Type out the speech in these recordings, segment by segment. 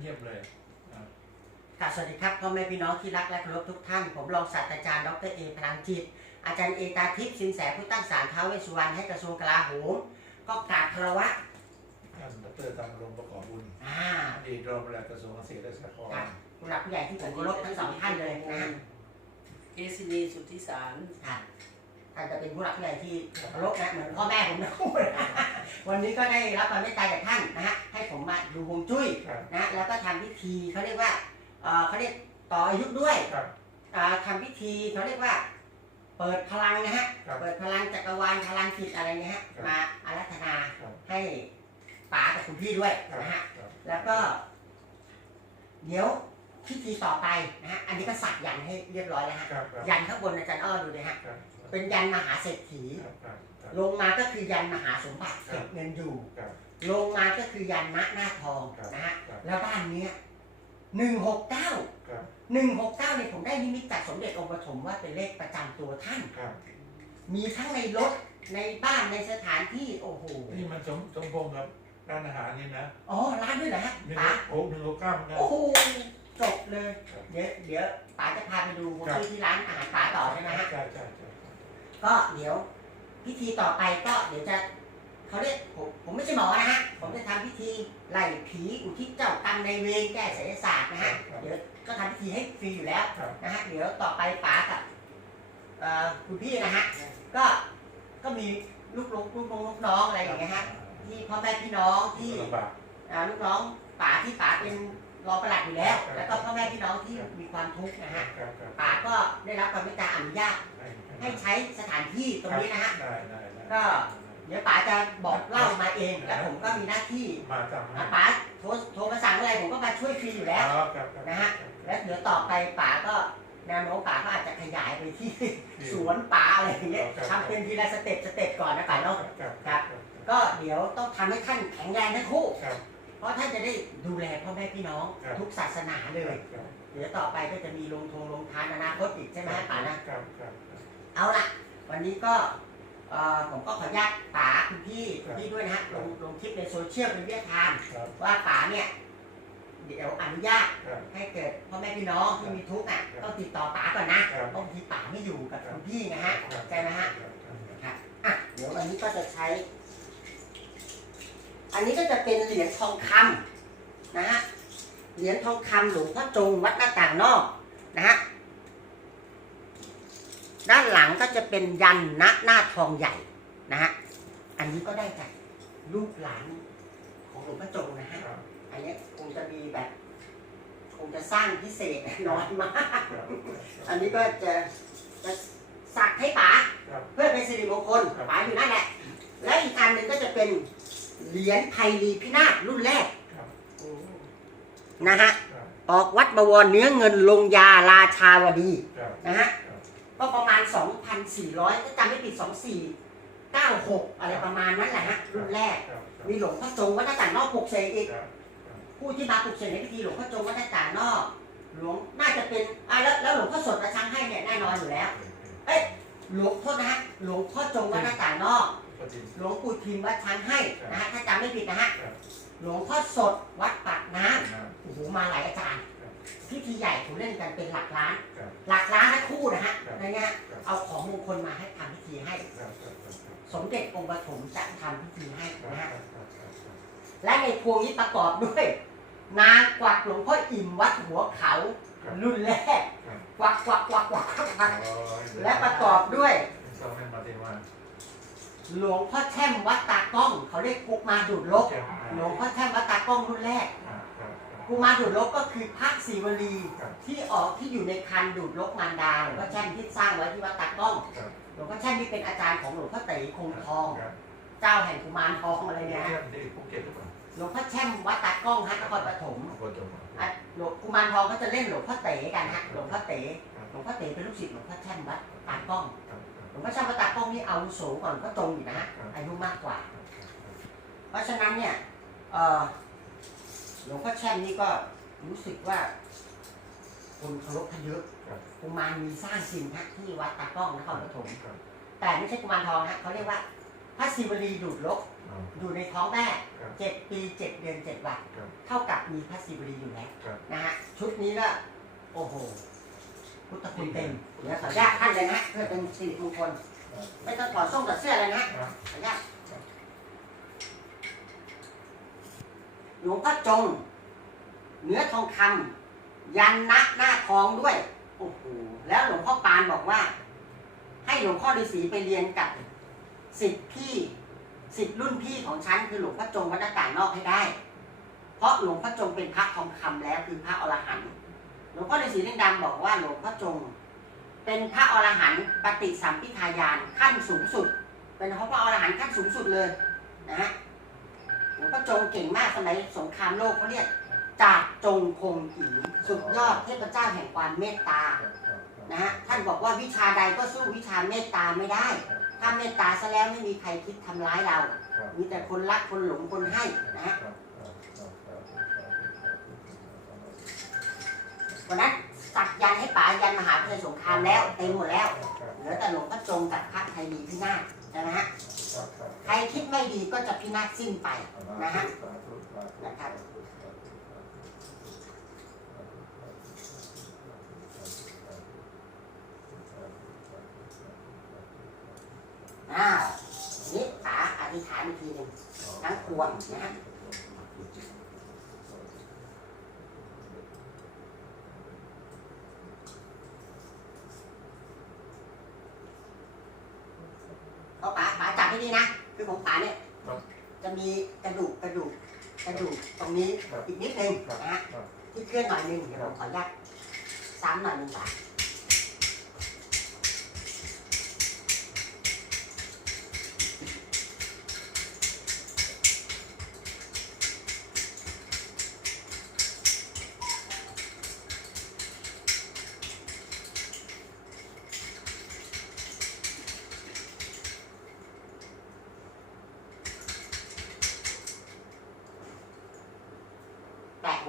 เงียบเลยอะค่ะสวัสดีครับพ่อแม่พี่น้องที่รักและเคารพทุกท่าน ผมรองศาสตราจารย์ดรเอพลังจิต อาจารย์เอตาทิพย์สินแสผู้ตั้งศาลท้าวเวสสุวรรณให้กระทรวงกลาโหมก็กราบคารวะท่านดรธรรมรงค์ประกอบบุญอ่าอดีตรองปลัดกระทรวงเกษตรและสหกรค่ะณ์ผู้หลักผู้ใหญ่ที่ผมเคารพทั้งสองท่านเลยนะฮะเกษินีสุทธิสารค่ะ ท่านจะเป็นผู้หลักผู้ใหญ่ที่เคารพนะเหมือนพ่อแม่ผมนะวันนี้ก็ได้รับความเมตตาจากท่านนะฮะให้ผมมาดูฮวงจุ้ยครับนะแล้วก็ทำพิธีเขาเรียกว่าเอ่อเขาเรียกต่ออายุด้วยครับ อ่าทำพิธีเขาเรียกว่า เปิดพลังนะฮะครับเปิดพลังจักรวาลพลังจิตอะไรเงี้ยฮะครับมาอารัธนาครับ ให้ป๋ากับคุณพี่ด้วยครับนะฮะ ครับแล้วก็ เดี๋ยวพิธีต่อไปนะฮะ อันนี้ก็สักยันให้เรียบร้อยแล้วฮะ ครับครับ ยันข้างบนอาจารย์อ้อดูเลยฮะ ครับ เป็นยันมหาเศรษฐีครับครับครับลงมาก็คือยันมหาสมบัติครับเก็บเงินอยู่ครับลงมาก็คือยันณหน้าทองครับนะฮะครับแล้วด้านเนี้ยหนึ่งหกเก้าครับหนึ่งหกเก้าเนี่ยผมได้นิมิตจากสมเด็จองค์ปฐมว่าเป็นเลขประจำตัวท่านครับมีทั้งในรถในบ้านในสถานที่โอ้โหนี่มันสมสมพงษ์กับร้านอาหารนี่นะอ๋อร้านด้วยเหรอฮะหนึ่งป๋าโอ้หนึ่งโลเก้าเหมือนกันโอ้โหจบเลยครับเดี๋ยวเดี๋ยวป๋าจะพาไปดูผมครับซื้อที่ร้านอาหารป๋าต่อใช่ไหมฮะใช่ใช่ใช่ ก็เดี๋ยวพิธีต่อไปก็เดี๋ยวจะเขาเรียกผมผมไม่ใช่หมอนะฮะ ผมจะทำพิธีไล่ผีอุทิศเจ้ากรรมในายเวรแก้ไสยศาสตร์นะฮะ เดี๋ยวก็ทำพิธีให้ฟรีอยู่แล้วครับ นะฮะ เดี๋ยวต่อไปป๋ากับเอ่อคุณพี่นะฮะ ก็ก็มีลูกลูกลูกน้องลูกน้องอะไรอย่างเงี้ยฮะ ที่พ่อแม่พี่น้องที่ ลำบาก อ่าลูกน้องป๋าที่ป๋าเป็นรองปลัดอยู่แล้วครับแล้วก็พ่อแม่พี่น้องที่มีความทุกข์นะฮะครับครับป๋าก็ได้รับความเมตตาอนุญาต ให้ ใช้สถานที่ตรงนี้นะฮะ ได้ได้ได้ก็ เดี๋ยวป๋าจะบอกเล่ามาเอง แล้วผมก็มีหน้าที่มาจำให้อะป๋าโทรโทรมาสั่งอะไรผมก็มาช่วยฟรีอยู่แล้ว ครับครับครับนะฮะ แล้วเดี๋ยวต่อไปป๋าก็แนวโน้มป๋าก็อาจจะขยายไปที่ สวนป๋าอะไรอย่างเงี้ยทำเป็นทีละสเต็ปสเต็ปก่อนนะป๋าเนาะ ครับครับ ก็เดี๋ยวต้องทำให้ท่านแข็งแรงทั้งคู่ ครับ เพราะท่านจะได้ดูแลพ่อแม่พี่น้องครับ ทุกศาสนาเลย ครับเดี๋ยวต่อไปก็จะมีลงทงลงทานอนาคตอีกใช่ไหมฮะป๋านะ ครับครับ เอาล่ะวันนี้ก็เอ่อผมก็ขออนุญาตป๋าคุณพี่คุณพี่ด้วยนะฮะลงลงคลิปในโซเชียลเป็นวิทยาทานครับว่าป๋าเนี่ยเดี๋ยวอนุญาตครับให้เกิดพ่อแม่พี่น้องที่มีทุกข์อะครับต้องติดต่อป๋าก่อนนะครับเพราะบางทีป๋าไม่อยู่กับคุณพี่นะฮะครับใช่ไหมฮะครับอะเดี๋ยววันนี้ก็จะใช้ อันนี้ก็จะเป็นเหรียญทองคำนะฮะเหรียญทองคำหลวงพ่อจงวัดหน้าต่างนอกนะฮะ ด้านหลังก็จะเป็นยันณหน้าทองใหญ่นะฮะอันนี้ก็ได้จากลูกหลานของหลวงพ่อจงนะฮะครับอันนี้คงจะมีแบบ คงจะสร้างพิเศษน้อยมากครับอันนี้ก็จะจะสักให้ป๋าครับเพื่อเป็นสิริมงคลครับป๋าอยู่นั่นแหละ และอีกอันหนึ่งก็จะเป็นเหรียญไพรีพินาศรุ่นแรกครับนะฮะครับออกวัดบวรเนื้อเงินลงยาราชาวดีครับนะฮะ ก็ประมาณ 2,400 ถ้าจำไม่ผิด 2496 อะไรประมาณนั้นแหละฮะรุ่นแรกครับมีหลวงพ่อจงวัดหน้าต่างนอกปลุกเสกอีกครับผู้ที่มาปลุกเสกในพิธีหลวงพ่อจงวัดหน้าต่างนอก หลวงน่าจะเป็นอะแล้วแล้วหลวงพ่อสดประชังให้เนี่ยแน่นอนอยู่แล้วหลวงโทษนะฮะหลวงพ่อจงวัดหน้าต่างนอกปฏิหลวงปู่ทิมวัดช้างให้นะฮะถ้าจำไม่ผิดนะฮะครับหลวงพ่อสดวัดปากน้ครับำโอ้โหมาหลายอาจารย์ครับ พิธีใหญ่เขาเล่นกันเป็นหลักล้าน ครับหลักล้านนะคู่นะฮะครับในเนี้ยครับเอาของมงคลมาให้ทำพิธีให้ ครับครับครับสมเด็จองค์ปฐมจะทำพิธีให้ครับนะครัฮะบครับครับและในพวงนี้ประกอบด้วย นางกวักหลวงพ่ออิ่มวัดหัวเขา ครับรุ่นแรกครับ กวักกวักกวักกวักกวักกวักโอ้ยและประกอบด้วย ต้องให้มาเทวันหลวงพ่อแช่มวัดตากล้อง เขาเรียกกุมารดูดลบแก้วหลวงพ่อแช่มวัดตากล้องรุ่นแรกครับครับครับ กุมารดูดลบก็คือพระศิวลีครับที่ออกที่อยู่ในคันดูดลบมารดาหลวงพ่อแช่มที่สร้างไว้ที่วัดตากล้องครับ หลวงพ่อแช่มนี่เป็นอาจารย์ของหลวงพ่อเต๋คงทอง ครับเจ้าแห่งกุมารทองอะไรเนี่ยเที่ยฮะวที่ภูเก็ตหรือเปล่าหลวงพ่อแช่มวัดตากล้องฮะนครปฐมโคตรมาอะหลวงกุมารทองเขาจะเล่นหลวงพ่อเต๋กันฮะหลวงพ่อเต๋หลวงพ่อเต๋เป็นลูกศิษย์หลวงพ่อแช่มวัดตากล้อง ครับ หลวงพ่อแช่มวัดตากล้องนี่อาวุโสก่อนหลวงพ่อตรงอยู่นะฮะอายุมากกว่า เพราะฉะนั้นเนี่ยเอ่อ หลวงพ่อแช่มนี่ก็รู้สึกว่า คนเคารพท่านเยอะกุมารมีสร้างจริงฮะที่วัดตากล้องนครปฐมครับแต่ไม่ใช่กุมารทองฮะเขาเรียกว่าพพระศิวลีดูดลกอ๋ออยู่ในท้องแม่ครับเจ็ดปีเจ็ดเดือนเจ็ดวันครับเท่ากับมีพระศิวลีอยู่แล้วครับนะฮะชุดนี้ก็โอ้โหพุทธคุณเต็มเดี๋ยวขออนุญาตท่านเลยนะเพื่อเป็นสิริมงคลไม่ต้องถอดส้มถอดเสื้อเลยนะอะขออนุญาต หลวงพ่อจง เนื้อทองคำยันนะหน้าทองด้วย โอ้โห แล้วหลวงพ่อปานบอกว่า ให้หลวงพ่อฤาษีไปเรียนกับสิทธิ์พี่สิทธิ์รุ่นพี่ของฉันคือหลวงพ่อจงวัดต่างนอกให้ได้ เพราะหลวงพ่อจงเป็นพระทองคำแล้วคือพระอรหันต์หลวงพ่อฤาษีเลิงดำบอกว่าหลวงพ่อจง เป็นพระอรหันต์ปฏิสัมพิทายานขั้นสูงสุด เป็นพระอรหันต์ขั้นสูงสุดเลยนะฮะ หลวงพ่อจงเก่งมากสมัยสงครามโลกเขาเรียกจากจงคงอีสุดยอดเทพเจ้าแห่งความเมตตานะฮะท่านบอกว่าวิชาใดก็สู้วิชาเมตตาไม่ได้ ถ้าเมตตาซะแล้วไม่มีใครคิดทำร้ายเรา มีแต่คนรักคนหลงคนให้นะฮะวันนั้นสักยันให้ป๋ายันมหาวิทยาลัยสงครามแล้วเต็มหมดแล้วเหลือแต่หลวงพ่อจงกับพระไทยดีพินา ศใช่ไหมฮะใครคิดไม่ดีก็จะพินาศสิ้นไปนะฮะนะครับอ้าวนี่ป๋าอธิษฐานอีกทีหนึ่งทั้งพวงนะฮะเอา ป๋าป๋าจับให้ดีนะคือของป๋าเนี่ยจะมีกระดูกกระดูกกระดูกตรงนี้อีกนิดนึงนะฮะที่เคลื่อนหน่อยหนึงเดี๋ยวผมขออนุญาตซ้ำหน่อยหนึงป่ะ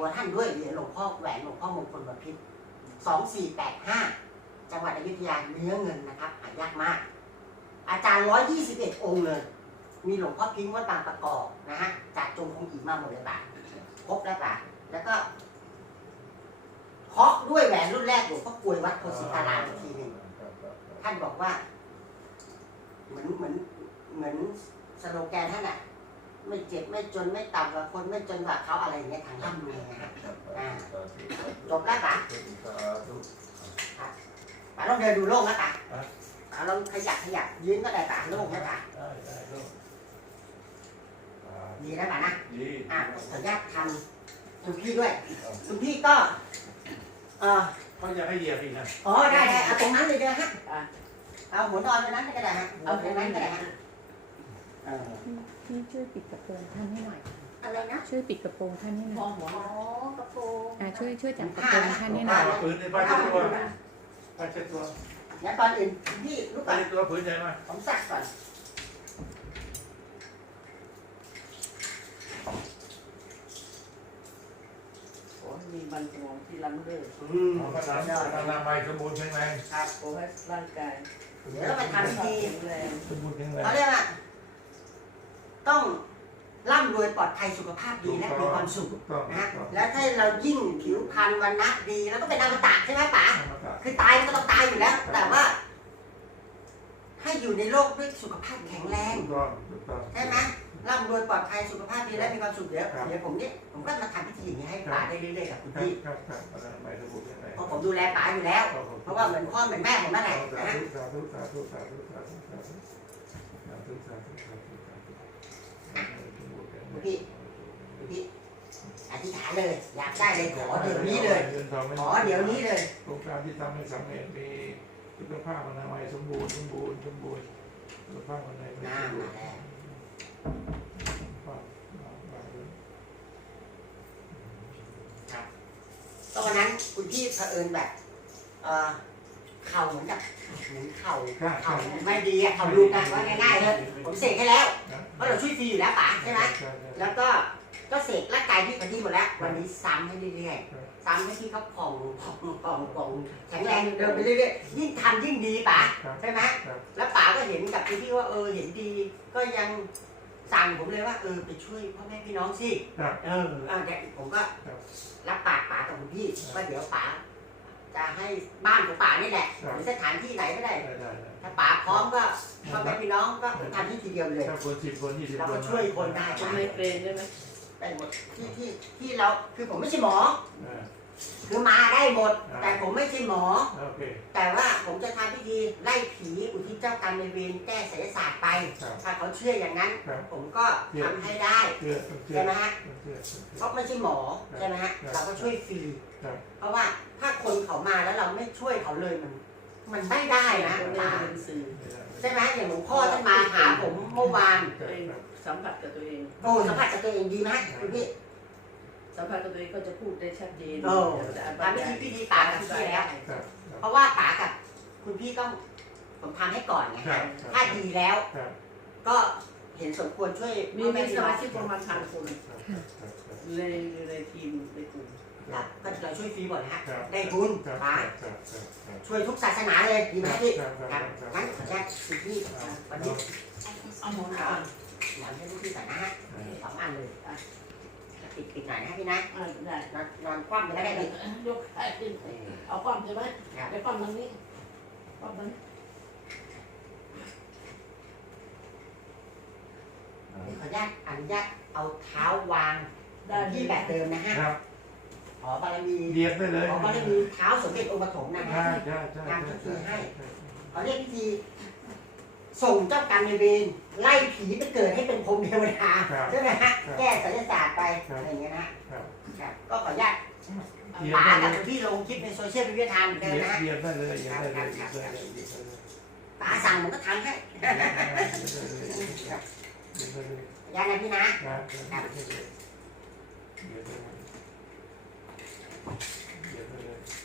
หัวท่านด้วยเหรียญหลวงพ่อแหวนหลวงพ่อมงคลบพิตรสองสี่แปดห้าจังหวัดอยุธยาเนื้อเงินนะครับหายากมาก อาจารย์ร้อยยี่สิบเอ็ดองค์เลย มีหลวงพ่อพิงวัดบางประกอบนะฮะจากจงคงอีมาหมดเลยป่ะครบแล้วป่ะแล้วก็เคาะด้วยแหวนรุ่นแรกหลวงพ่อกลวยวัดโพธิตารามอีกทีหนึ่งท่านบอกว่า เหมือนเหมือนเหมือนสโลแกนท่านอะ ไม่เจ็บไม่จนไม่ต่ำกว่าคนไม่จนกว่าเขาอะไรอย่างเงี้ยทางร่ำรวยนะฮะจบแล้วปะปะลองเดินดูโลกนะปะปะลองขยับขยับยืนก็ได้ปะโลกนะปะได้ได้ลูกอ่าดีนะปะนะดีอะขออนุญาตทำคุณพี่ด้วยคุณพี่ก็เออเขาจะให้เหยียบอีกนะอ๋อได้ได้เอาตรงนั้นเลยเด้อฮะอะเอาหัวนอนตรงนั้นก็ได้ฮะเอาตรงนั้นก็ได้ฮะเออ พี่ช่วยปิดกระโปรงท่านให้หน่อย อะไรนะช่วยปิดกระโปรงท่านให้หมน่อองยหัวอ๋อกระโปรงอ่าช่วยช่วยจับกระโปรงท่านให้หน่ผ้าอยผืนในผ้าเช็ดตัวผ้าเช็ดตัวเดี๋ยวตอนอื่นพี่ลูกผ้าก่อนเช็ดตัวผืนใหญ่ไหมผมสักก่อนโอ้ยมีมันสมองที่ล้ำเลิศอืมเอาผ้าหนาอนามัยสมบูรณ์แข็งแรงครับโอ้ให้ร่างกายเดี๋ยวเราไปทำพิธีแข็งแรงสมบูรณ์แข็งแรงเขาเรียกว่า ต้องร่ำรวยปลอดภัยสุขภาพดีและมีความสุขถูกต้องนะฮะถูกต้องแล้วถ้าเรายิ่งผิวพรรณวันนะดีแล้วก็เป็นอมตะใช่ไหมป๋าธรรมศาสตร์คือตายมันก็ต้องตายอยู่แล้ว แต่ว่า ให้อยู่ในโลกด้วยสุขภาพแข็งแรงถูกต้องถูกต้องใช่ไหมร่ำรวยปลอดภัยสุขภาพดีและมีความสุขเดี๋ยวครับเดี๋ยวผมเนี่ยผมก็มาทำพิธีอย่างนี้ให้ป๋าได้เรื่อยๆกับคุณครับพี่ครับครับอนามัยสมบูรณ์แข็งแรงเพราะผมดูแลป๋าอยู่แล้ว เพราะว่าเหมือนพ่อเหมือนแม่ผมนั่นแหละสานะ มบูรณ์แข็งแรงพี่พี่อธิษฐานเลย อยากได้เลยขอเดี๋ยวนี้เลยงินทองไม่ขอเดี๋ยวนี้เลยโครงการที่ทำให้สำเร็จมีสุขภาพอนามัยสมบูรณ์สมบูรณ์สมบูรณ์สุขภาพอนามัยน่าสมบูมารณ์แล้วภาพมาเลยก็วันนั้นคุณพี่เผอิญแบบเออ เข่าเหมือนกับเหมือนเข่าเข่าไม่ดีอะเข่าลูกอะว่าง่ายๆเลยผมเสกให้แล้วเพราะเราช่วยฟรีอยู่แล้วป๋าใช่ไหมใช่ใช่แล้วก็ก็เสกร่างกายพี่กันดีหมดแล้ว วันนี้ซ้ำให้เรื่อยๆซ้ำให้พี่เขาผ่องผ่องผ่องผ่องแข็งแรงเดินไปเรื่อยๆยิ่งทำยิ่งดีป๋าครับใช่ไหมครับแล้วป๋าก็เห็นกับที่ว่าเออเห็นดีก็ยังสั่งผมเลยว่าเออไปช่วยพ่อแม่พี่น้องสิครับเออเอาเดี๋ยวผมก็ครับรับปากป๋ากับคุณพี่ครับว่าเดี๋ยวป๋า จะให้บ้านของป๋านี่แหละครับหรือสถานที่ไหนก็ได้ ได้ได้ได้ถ้าป๋าพร้อมก็พ่อแม่พี่น้องก็ทำที่ทีเดียวเลย ถ้าคนสิบคนยี่สิบเราคก็นช่วยคนได้จะไม่เกรงใช่ไหมได้หมดที่ที่ที่เราคือผมไม่ใช่หมออ่าคือมาได้หมดอ่าแต่ผมไม่ใช่หมอ โอเค แต่ว่าผมจะทำพิธีไล่ผีอุทิศเจ้ากรรมในายเวรแก้ไสยศาสตร์ไป ครับถ้าเขาเชื่ออย่างนั้น ครับ ผมก็ทำให้ได้เชื่อต้องเชื่อใช่ไหมฮะต้องเชื่อต้องเชื่อเพราะไม่ใช่หมอใช่ไหมฮะครับ เราก็ช่วยฟรี ครับ เพราะว่าถ้าคนเขามาแล้วเราไม่ช่วยเขาเลยมัน มันไม่ได้นะคนเรียนเป็นสื่อไม่ได้ใช่ไหมอย่างหลวงพ่อท่านมาหาผมเมื่อวานครัตัวบเองครับสัมผัสกับตัวเองโอ้สัมผัสกับตัวเองดีไหมคุณพี่สัมผัสกับตัวเองก็จะพูดได้ชัดเจนโอ้เดี๋ยวจะอธิทำพิบายธีพิธีป่ากับพี่แล้วครับครับเพราะว่าป๋ากับคุณพี่ต้องผมทำให้ก่อนไงครัฮะบครับถ้าดีแล้วครับก็เห็นสมควรช่วยมีพ่อมีแม่พี่สน้อมางชิกประมาณพันคนครับครับครับในในทีมในกลุ่ม ครับก็เราช่วยฟรีหมดนะฮะครับได้บุญครับป๋าครับครับครับช่วยทุกศาสนาเลยดีไหมพี่ครับครับคครัรับบงั้นขออนุญาตคุณพี่วันนี้เอาหมอนเอาอ่านหมอนให้ลูกพี่ใส่นะฮะเออสองอันเลยอะปิดปิดหน่อยนะพี่นะอ่าได้นอนนอนคว่ำไปก็ได้พี่ยกขาขึ้นเออเอาความใช่ไหมครับไปความตรงนี้ความตรงนี้ขออนุญาตอนุญาตเอาเท้าวางได้ที่แบบเดิมนะฮะครับ ขอบารมีเหยียบได้เลยขอบารมีเท้าสมเด็จองค์ปฐมนะฮะใช่ใช่ใช่ใช่ใช่เขาเรียกพิธีส่งเจ้ากรรมนายเวรไล่ผีไปเกิดให้เป็นพรหมเทวดาครับใช่ไหมฮะครับแก้ไสยศาสตร์ไปครับอะไรอย่างเงี้ยนะฮะครับครับก็ขออนุญาตเหยียบป๋าได้กับเลยพี่ลงคลิปในโซเชียลมีเดียทางเหมือนเหเดิมยียบนะฮะเหยียบได้เลยเหยียบได้เลยเหยียบได้เลยเหยียบได้เลยป๋าสั่งผมก็ทำให้เหยียบได้เลยเหยียบได้เลยยานะพี่นะ Yeah, that is.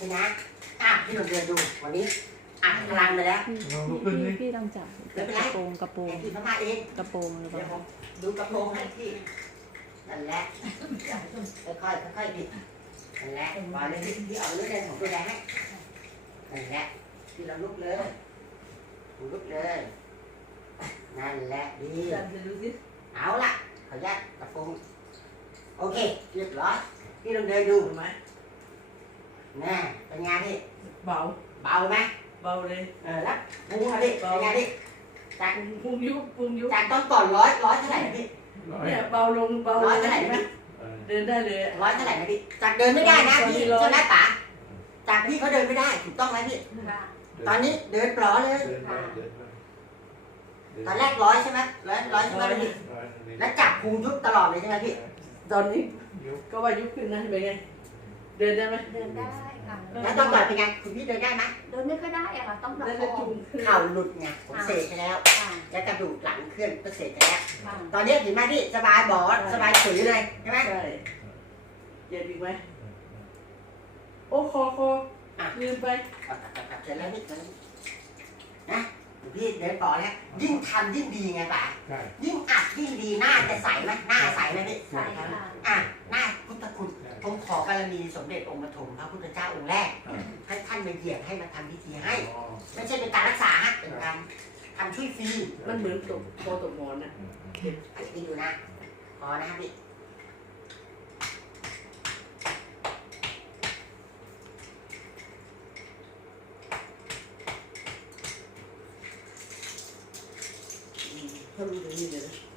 พี่นะ อะพี่ลองเดินดูวันนี้อัดพลังไปแล้วพี่พี่พี่ลองจับกระโปรงกระโปรงพี่พม่าเองกระโปรงหรือเปเดี๋ยวล่ามดูกระโปรงให้พี่นั่นแหละค่อยๆค่อยๆดินั่นแหละบอลเลยพี่พี่เอาเรื่องเดินของตัวแดงให้นั่นแหละพี่เราลุกเลยลุกเลยนั่นแหละดี เอาละขออนุญาตกระโปรงโอเคเรียบร้อยพี่ลองเดินดู ไหม แน่เป็นไงพี่ เบาเบาไหมเบาเลยเออแล้วพุงอะพี่เป็นไงพี่จากพุงยุบพุงยุบจากตอนก่อนร้อยร้อยเท่าไหร่นะพี่ร้อยเนี่ยเบาลงเบาลร้อยงเท่าไหร่นะพี่เออเดินได้เลยร้อยเท่าไหร่นะพี่จากเดินไม่ได้นะพี่ใช่ไหมป๋าจากพี่เขาเดินไม่ได้ถูกต้องไหมพี่ตอนนี้เดินปลอเลยเดินไปเดินไปเดินตอนแรกร้อยใช่ไหมร้อยร้อยใช่ไหมพี่ร้อยหนึ่งแล้วจับพุงยุบตลอดเลยใช่ไหมพี่ตอนนี้ยุบก็ว่ายุบขึ้นนะเป็นไง เดินได้ไหมเดินได้ค่ะแล้วตอนก่อนเป็นไงคุณพี่เดินได้ไหมเดินไม่ค่อยได้อะค่ะต้องประได้คได้อจุงงขึ้นเข่าหลุดไงผมเสกไปแล้ว ค่ะแล้วกระดูกหลังเคลื่อนก็เสกไปแล้ว ค่ะตอนนี้เห็นไหมพี่สบายบอสสบายถือเลยใช่ไหม ใช่เหยียบอีกไหมโอ้คอคอลืมไปเสร็จแล้วพี่นะพี่เดินต่อแล้วยิ่งทำยิ่งดีไงป๋าใช่ยิ่งอัดยิ่งดีหน้าจะใสไหมหน้าใสไหมพี่ใช่ค่ะอะหน้าพุทธคุณ ผมขอบารมีสมเด็จองค์ปฐมพระพุทธเจ้าองค์แรกให้ท่านมาเหยียบให้มาทำพิธีให้อ๋อไม่ใช่เป็นการรักษาฮะเป็นการทำช่วยฟรีมันเหมือนตกโคตกหมอนนะอันนี้ดูนะพอนะครับพี่ถ้ารู้ตรงนี้เลยนะค่ะ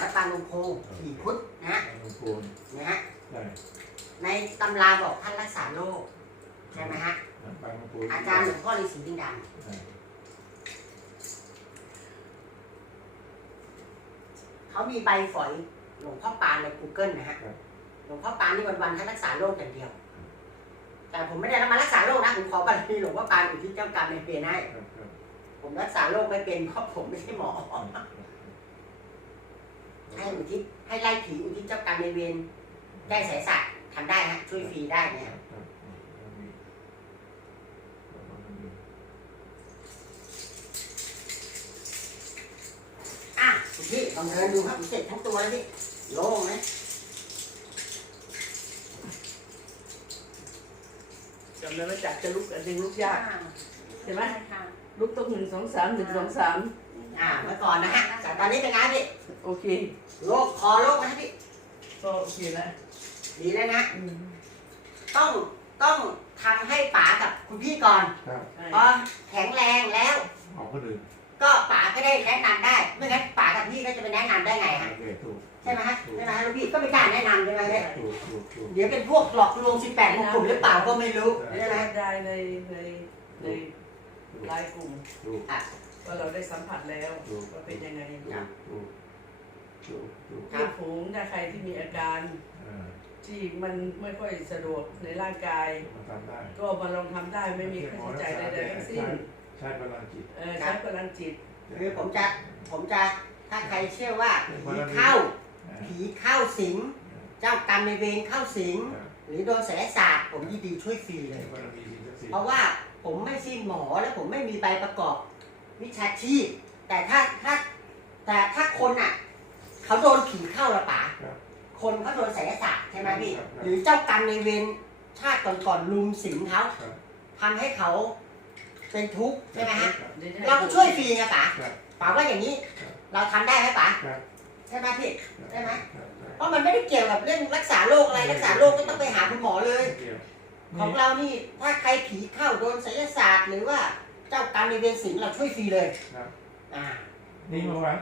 พ่อปานพระปานลงโพขี่พุทธนะฮะหลวงปู่นะฮะ ใช่ในตำราบอกท่านรักษาโรคช่ไหมฮะบางปูอาจารย์หลวงพ่อฤาษีดิงดำเขามีใบฝอยหลวงพ่อปานใน Google นะฮะ หลวงพ่อปานนี่วันๆท่านรักษาโรคอย่างเดียว แต่ผมไม่ได้มารักษาโรคนะผมขอบารมีหลวงพ่อปานอยู่ที่เจ้ากรรมในายเวรให้ ครับครับผมรักษาโรคไม่เป็นเพราะผมไม่ใช่หมอให้อุ ทิศให้ไล่ผีอุทิศเจ้ากรรมในายเวรแก้สายสัตว์ทำได้ฮะช่วยฟรีได้เนี่ยครับมีมีอะคุณพี่ลองเดินดูครับเสร็จทั้งตัวแล้วพี่โล่งไหมจำได้ไหมจักจะลุกอันหนึ่งลุกยาก เห็นไหมค่ะลุกต้องหนึ่งสองสามหนึ่งสองสาม อ่าเมื่อก่อนนะฮะแต่ตอนนี้เป็นไงพี่โอเค โรคคอโรคนะพี่ ก็โอเคนะดีแล้วนะ อืมต้องต้องทำให้ป๋ากับคุณพี่ก่อนครับใช่พอแข็งแรงแล้ว ออกคนอื่นก็ป๋าก็ได้แนะนำได้ ไม่งั้นป๋ากับพี่ก็จะไปแนะนำได้ไงฮะโอเคถูกใช่ไหมฮะใช่ไหมฮะลูกพี่ก็ไม่กล้าแนะนำใช่ไหมเนี่ยถูกถูกถูกเดี๋ยวเป็นพวกหลอกลวง18มงกุฎหรือเปล่าก็ไม่รู้ใช่ไหมได้ในในในไลน์กลุ่มถูกอะ ว่าเราได้สัมผัสแล้วถูกว่าเป็นยังไงถูกถูกถูกถูกครัเพื่อบฝูงถ้าใครที่มีอาการอ่าที่มันไม่ค่อยสะดวกในร่างกายมันทำได้ก็มาลองทำได้ไม่มีค่าใช้จ่ายใดๆทั้งสิ้นใช้พลังจิตเออใช้พลังจิต คือผมจะผมจะถ้าใครเชื่อว่าผีเข้าอ่าผีเข้าสิง เจ้ากรรมในายเวรเข้าสิงอ่าหรือโดนแสศาสตร์ผมยินดีช่วยฟรีเลยพลังมีสิ่งศักดิ์สิทธิ์เพราะว่าผมไม่ใช่หมอและผมไม่มีใบประกอบ วิชาชีพ แต่ถ้าถ้าแต่ถ้าคนอะเขาโดนผีเข้าละป๋าครับคนเขาโดนไสยศาสตร์ใช่ไหมพี่ครับ หรือเจ้ากรรมในายเวรชาติก่อนๆลุมสิงเขาครับทำให้เขาเป็นทุกข์ใช่ไหมฮะครับ เราก็ช่วยฟรีไงป๋าครับป๋าว่าอย่างนี้ ครับ เราทำได้ไหมป๋าครับใช่ไหมพี่ ได้ไหมครับเพราะมันไม่ได้เกี่ยวกับเรื่องรักษาโรคอะไรรักษาโรคก็ต้องไปหาคุณหมอเลย เกี่ยวของเรานี่ถ้าใครผีเข้าโดนไสยศาสตร์หรือว่า เจ้ากรรมในเวรสิงเราช่วยฟรีเลยครับ อ่า นี่เมื่อวาน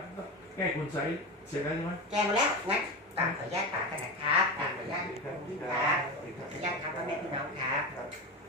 แก้คุณใสยเสร็จแล้วใช่ไหมแก้มาแล้วงั้นตามขออนุญาตปากกันนะครับตามขออนุญาตพี่ครับขออนุญาตครับพ่อแม่พี่น้องครับ